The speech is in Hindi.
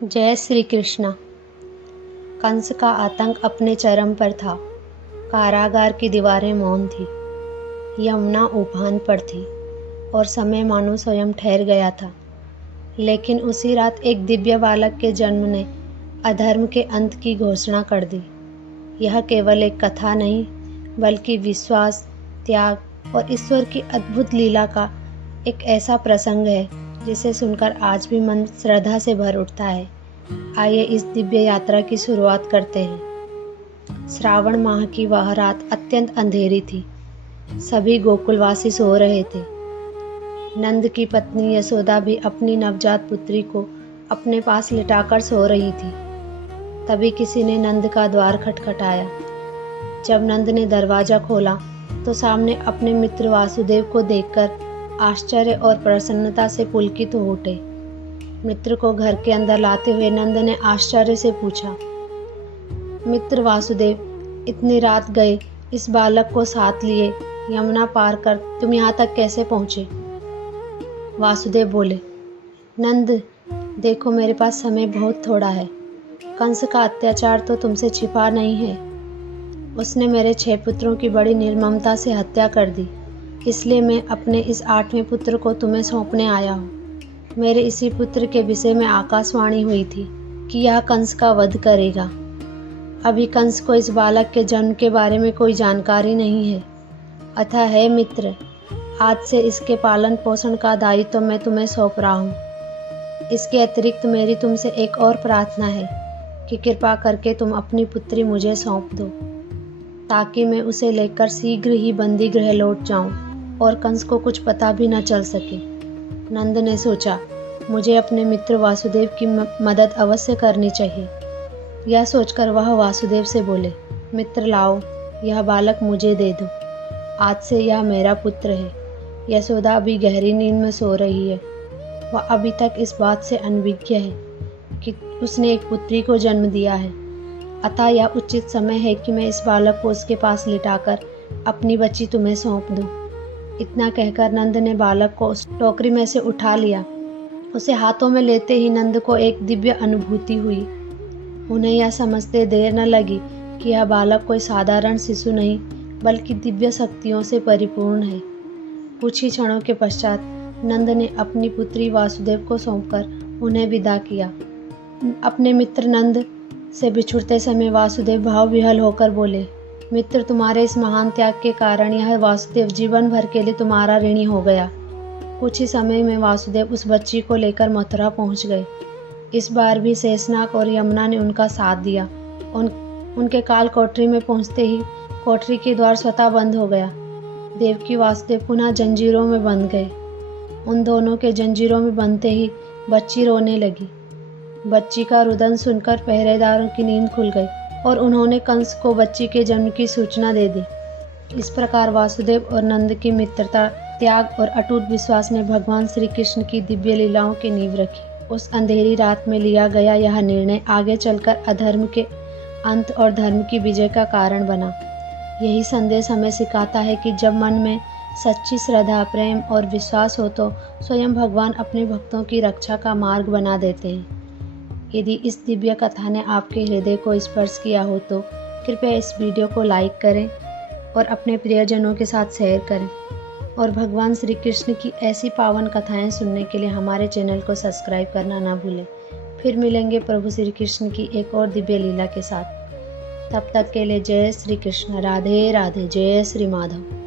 जय श्री कृष्ण। कंस का आतंक अपने चरम पर था। कारागार की दीवारें मौन थी, यमुना उफान पर थी और समय मानो स्वयं ठहर गया था। लेकिन उसी रात एक दिव्य बालक के जन्म ने अधर्म के अंत की घोषणा कर दी। यह केवल एक कथा नहीं, बल्कि विश्वास, त्याग और ईश्वर की अद्भुत लीला का एक ऐसा प्रसंग है जिसे सुनकर आज भी मन श्रद्धा से भर उठता है। आइए इस दिव्य यात्रा की शुरुआत करते हैं। श्रावण माह की वह रात अत्यंत अंधेरी थी। सभी गोकुलवासी सो रहे थे। नंद की पत्नी यशोदा भी अपनी नवजात पुत्री को अपने पास लिटाकर सो रही थी। तभी किसी ने नंद का द्वार खटखटाया। जब नंद ने दरवाजा खोला तो सामने अपने मित्र वासुदेव को देखकर आश्चर्य और प्रसन्नता से पुलकित हो उठे। मित्र को घर के अंदर लाते हुए नंद ने आश्चर्य से पूछा, मित्र वासुदेव, इतनी रात गए इस बालक को साथ लिए यमुना पार कर तुम यहाँ तक कैसे पहुँचे? वासुदेव बोले, नंद देखो, मेरे पास समय बहुत थोड़ा है। कंस का अत्याचार तो तुमसे छिपा नहीं है। उसने मेरे 6 पुत्रों की बड़ी निर्ममता से हत्या कर दी। इसलिए मैं अपने इस 8वें पुत्र को तुम्हें सौंपने आया हूँ। मेरे इसी पुत्र के विषय में आकाशवाणी हुई थी कि यह कंस का वध करेगा। अभी कंस को इस बालक के जन्म के बारे में कोई जानकारी नहीं है। अतः है मित्र, आज से इसके पालन पोषण का दायित्व तो मैं तुम्हें सौंप रहा हूँ। इसके अतिरिक्त मेरी तुमसे एक और प्रार्थना है कि कृपा करके तुम अपनी पुत्री मुझे सौंप दो, ताकि मैं उसे लेकर शीघ्र ही बंदी गृह लौट जाऊं और कंस को कुछ पता भी न चल सके। नंद ने सोचा, मुझे अपने मित्र वासुदेव की मदद अवश्य करनी चाहिए। यह सोचकर वह वासुदेव से बोले, मित्र लाओ, यह बालक मुझे दे दो। आज से यह मेरा पुत्र है। यशोदा अभी गहरी नींद में सो रही है। वह अभी तक इस बात से अनभिज्ञ है कि उसने एक पुत्री को जन्म दिया है। अतः यह उचित समय है कि मैं इस बालक को उसके पास लिटाकर अपनी बच्ची तुम्हें सौंप दूं। इतना कहकर नंद ने बालक को उस टोकरी में से उठा लिया। उसे हाथों में लेते ही नंद को एक दिव्य अनुभूति हुई। उन्हें यह समझते देर न लगी कि यह बालक कोई साधारण शिशु नहीं, बल्कि दिव्य शक्तियों से परिपूर्ण है। कुछ ही क्षणों के पश्चात नंद ने अपनी पुत्री वासुदेव को सौंपकर उन्हें विदा किया। अपने मित्र नंद से बिछुड़ते समय वासुदेव भाव विह्वल होकर बोले, मित्र, तुम्हारे इस महान त्याग के कारण यह वासुदेव जीवन भर के लिए तुम्हारा ऋणी हो गया। कुछ ही समय में वासुदेव उस बच्ची को लेकर मथुरा पहुंच गए। इस बार भी शेषनाग और यमुना ने उनका साथ दिया। उनके काल कोठरी में पहुंचते ही कोठरी के द्वार स्वतः बंद हो गया। देवकी वासुदेव पुनः जंजीरों में बंध गए। उन दोनों के जंजीरों में बंधते ही बच्ची रोने लगी। बच्ची का रुदन सुनकर पहरेदारों की नींद खुल गई और उन्होंने कंस को बच्ची के जन्म की सूचना दे दी। इस प्रकार वासुदेव और नंद की मित्रता, त्याग और अटूट विश्वास ने भगवान श्री कृष्ण की दिव्य लीलाओं की नींव रखी। उस अंधेरी रात में लिया गया यह निर्णय आगे चलकर अधर्म के अंत और धर्म की विजय का कारण बना। यही संदेश हमें सिखाता है कि जब मन में सच्ची श्रद्धा, प्रेम और विश्वास हो तो स्वयं भगवान अपने भक्तों की रक्षा का मार्ग बना देते हैं। यदि इस दिव्य कथा ने आपके हृदय को स्पर्श किया हो तो कृपया इस वीडियो को लाइक करें और अपने प्रियजनों के साथ शेयर करें। और भगवान श्री कृष्ण की ऐसी पावन कथाएं सुनने के लिए हमारे चैनल को सब्सक्राइब करना ना भूलें। फिर मिलेंगे प्रभु श्री कृष्ण की एक और दिव्य लीला के साथ। तब तक के लिए जय श्री कृष्ण। राधे राधे। जय श्री माधव।